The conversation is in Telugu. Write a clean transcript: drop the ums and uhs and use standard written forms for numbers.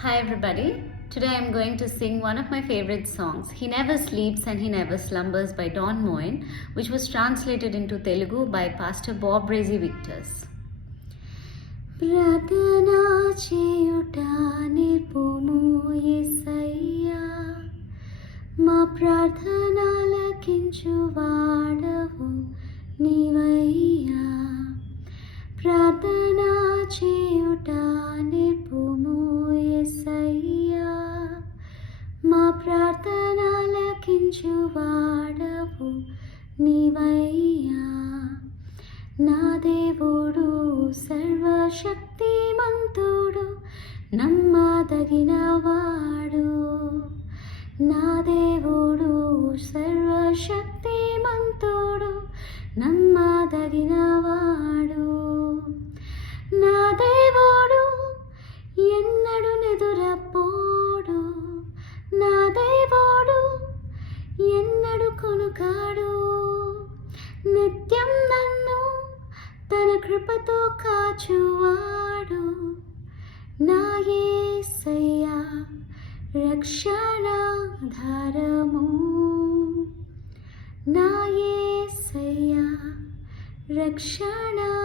Hi everybody. Today I'm going to sing one of my favorite songs, He Never Sleeps and He Never Slumbers by Don Moen, which was translated into Telugu by Pastor Bob Brazy Victors. ప్రార్థనా చేయుట నేర్పుము యేసయ్యా, మా ప్రార్థనలకించు వాడవు నీవయ్యా. ప్రార్థనా చేయుట నేర్పుము యేసయ్యా, మా ప్రార్థనలకించు వాడవు నీవయ్యా. నా దేవుడు సర్వశక్తిమంతుడు, నమ్మదగినవాడు. నా దేవుడు సర్వశక్తిమంతుడు, నమ్మదగినవాడు. నా దేవుడు ఎన్నడు నిదురపోడు, నా దేవుడు ఎన్నడు కొనుకాడు. నిత్యం నన్ను తన కృపతో కాచువాడు. నా యేసయ్యా రక్షణాధారము, నా యేసయ్యా రక్షణాధారము.